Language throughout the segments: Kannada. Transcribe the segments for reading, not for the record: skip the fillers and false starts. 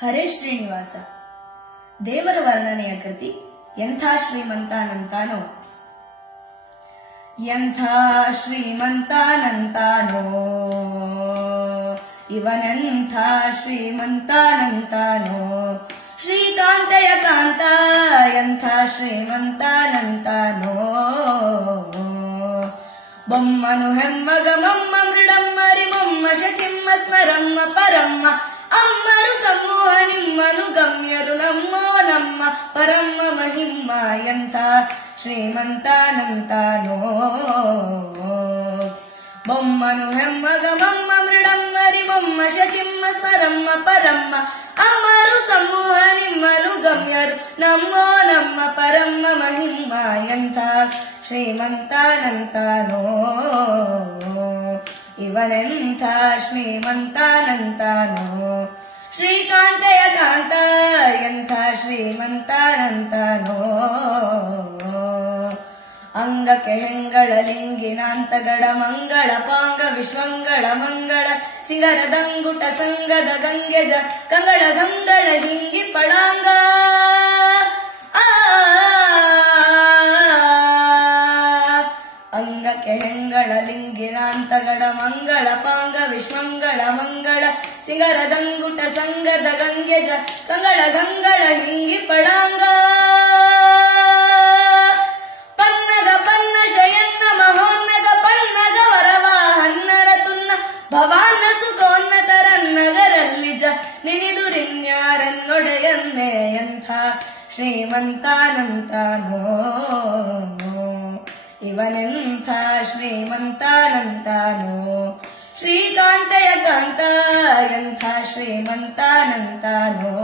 ಹರೇ ಶ್ರೀನಿವಾಸ. ದೇವರ ವರ್ಣನೆಯ ಕೃತಿ ಎಂಥ ಶ್ರೀಮಂತಾನಂತಾನೋ. ಎಂಥ ಶ್ರೀಮಂತಾನಂತಾನೋ ಇವನೆಂಥ ಶ್ರೀಮಂತಾನಂತಾನೋ. ಶ್ರೀಕಾಂತಯ ಕಾಂತ ಎಂಥ ಶ್ರೀಮಂತಾನಂತಾನೋ. ಬೊಮ್ಮನು ಹೆಮ್ಮಗ ಮಮ್ಮ ಮೃಡಮ್ಮ ರಿಮಮ್ಮ ಶಚಿಮ್ಮ ಸ್ಮರಮ್ಮ ಪರಮ್ಮ ಅಮ್ಮರು ಸಮೂಹ ನಿಮ್ಮನು ಗಮ್ಯರು ನಮ್ಮೋ ನಮ್ಮ ಪರಮ್ಮ ಮಹಿಮ್ಮ ಎಂಥ ಶ್ರೀಮಂತಾನಂತಾನೋ. ಬೊಮ್ಮನು ಹೆಮ್ಮಗ ಮಮ್ಮ ಮೃಡಮ್ಮ ರಿಮಮ್ಮ ಶಚಿಮ್ಮ ಸ್ಮರಮ್ಮ ಪರಮ್ಮ ಅಮ್ಮರು ಸಮೂಹ ನಿಮ್ಮನು ಗಮ್ಯರು ನಮ್ಮೋ ನಮ್ಮ ಪರಮ್ಮ ಮಹಿಮ್ಮ ಎಂಥ ಶ್ರೀಮಂತಾನಂತಾನೋ. ಇವನೆಂಥ ಶ್ರೀಮಂತಾನಂತಾನೋ. ಶ್ರೀಕಾಂತಯ ಕಾಂತ ಎಂಥ ಶ್ರೀಮಂತಾನಂತಾನೋ. ಅಂಗಕ್ಕೆ ಹೆಂಗಳ ಲಿಂಗಿನಾಂತಗಡ ಮಂಗಳ ಪಾಂಗ ವಿಶ್ವಂಗಳ ಮಂಗಳ ಸಿಗರದಂಗುಟ ಸಂಗದ ಗಂಗೆಜ ಕಂಗಳ ಗಂಗಳ ಹಿಂಗಿ ಪಡಾಂಗ. ಅಂಗಕ್ಕೆ ಹೆಂಗಳ ಲಿಂಗಿನಾಂತಗಡ ಮಂಗಳ ಪಾಂಗ ವಿಶ್ವಂಗಳ ಮಂಗಳ ಸಿಗರದಂಗುಟ ಸಂಗದ ಗಂಗೆಜ ಕಂಗಳ ಗಂಗಳ ಹಿಂಗಿ ಪಡಾಂಗ. ಪನ್ನಗ ಪನ್ನ ಶಯನ್ನ ಮಹೋನ್ನತ ಪನ್ನಗ ವರವಾಹನ್ನರ ತುನ್ನ ಭವಾನ್ನ ಸುಖೋನ್ನತರನ್ನಗರಲ್ಲಿ ಜ ನಿನಿದುರಿನ್ಯಾರನ್ನೊಡೆಯನ್ನೇ ಎಂಥ ಶ್ರೀಮಂತಾನಂತಾನೋ. ಇವನೆಂಥ ಶ್ರೀಮಂತಾನಂತಾನೋ. ಶ್ರೀಕಾಂತಯ ಕಾಂತ ಎಂಥ ಶ್ರೀಮಂತಾನಂತಾನೋ.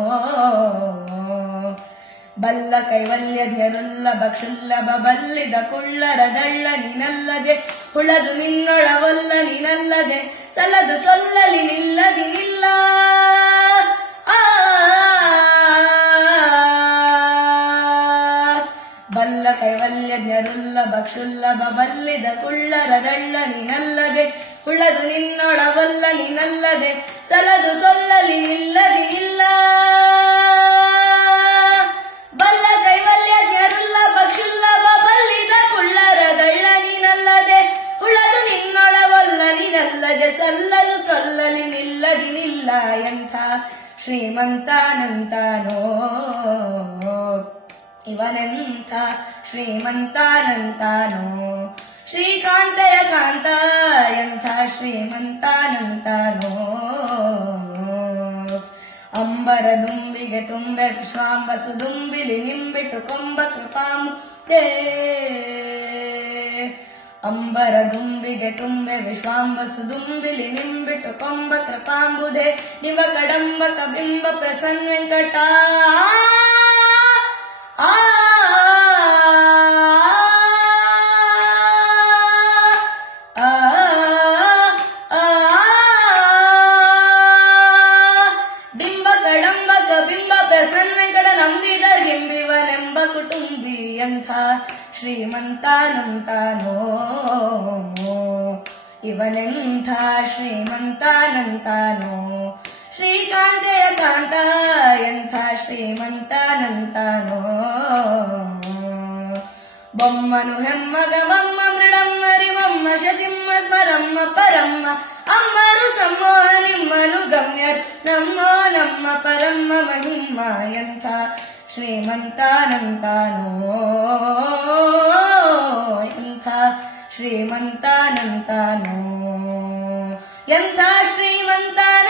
ಬಲ್ಲ ಕೈವಲ್ಯಧ್ಯರುಲ್ಲಭ ಕ್ಷುಲ್ಲಭ ಬಲ್ಲಿದ ಕುಳ್ಳರ ದಳ್ಳ ನಿನಲ್ಲದೆ ಹುಳದು ನಿನ್ನೊಳವಲ್ಲ ನಿನಲ್ಲದೆ ಸಲದು ಸೊಲ್ಲಲಿ ನಿಲ್ಲದಿ ನಿಲ್ಲ. ಬಲ್ಲ ಕೈವಲ್ಯಜ್ಞರುಲ್ಲಭ ಕ್ಷುಲ್ಲಭ ಬಲ್ಲಿದ ಕುಳ್ಳರ ದಳ್ಳ ನಿನಲ್ಲದೆ ಹುಳದು ನಿನ್ನೊಳವಲ್ಲ ನಿನಲ್ಲದೆ ಸಲದು ಸೊಲ್ಲಲಿ ನಿಲ್ಲದಿ ನಿಲ್ಲ. ಬಲ್ಲ ಕೈವಲ್ಯಜ್ಞರುಲ್ಲಭ ಕ್ಷುಲ್ಲಭ ಬಲ್ಲಿದ ಕುಳ್ಳರ ದಳ್ಳ ನಿನಲ್ಲದೆ ಹುಳದು ನಿನ್ನೊಳವಲ್ಲ ನಿನಲ್ಲದೆ ಸಲ್ಲದು ಸೊಲ್ಲಲಿ ನಿಲ್ಲದಿ ನಿಲ್ಲ. ಎಂಥ ಶ್ರೀಮಂತಾನಂತಾನೋ. ಇವನೆಂಥ ಶ್ರೀಮಂತಾನಂತಾನೋ. ಶ್ರೀಕಾಂತಯ ಕಾಂತ ಎಂಥ ಶ್ರೀಮಂತಾನಂತಾನೋ. ಅಂಬರ ದುಂಬಿಗೆ ತುಂಬೆ ವಿಶ್ವಾಂಬಸು ದುಂಬಿಲಿ ನಿಂಬಿಟ್ಟು ಕೊಂಬ ಕೃಪಾಂಬುದೇ. ಅಂಬರ ದುಂಬಿಗೆ ತುಂಬೆ ವಿಶ್ವಾಂಬಸು ದುಂಬಿಲಿ ನಿಂಬಿಟ್ಟು ಕೊಂಬ ಕೃಪಾಂಬುದೇ. ನಿವ ಕಡಂಬಕ ಬಿಂಬ ಪ್ರಸನ್ನ ವೆಂಕಟ. ಡಿಂಬ ಕಡಂಬಕ ಬಿಂಬ ಪ್ರಸನ್ನ ವೆಂಕಟ ನಂಬಿದ ಗಿಂಬಿವನೆಂಬ ಕುಟುಂಬಿ ಎಂಥ ಶ್ರೀಮಂತಾನಂತಾನೋ. ಇವನೆಂಥ ಶ್ರೀಮಂತಾನಂತಾನೋ. ಶ್ರೀಕಾಂತಯ ಕಾಂತ ಎಂಥ ಶ್ರೀಮಂತಾನಂತಾನೋ. ಬೊಮ್ಮನು ಹೆಮ್ಮಗ ಮಮ್ಮ ಮೃಡಮ್ಮ ರಿಮಮ್ಮ ಶಚಿಮ್ಮ ಸ್ಮರಮ್ಮ ಪರಮ್ಮ ಅಮ್ಮರು ಸಮೂಹ ನಿಮ್ಮನು ಗಮ್ಯರು ನಮ್ಮೋ ನಮ್ಮ ಪರಮ್ಮ ಮಹಿಮ್ಮ ಎಂಥ ಶ್ರೀಮಂತಾನಂತಾನೋ. ಎಂಥ ಶ್ರೀಮಂತಾನಂತಾನೋ. ಎಂಥ ಶ್ರೀಮಂತಾನ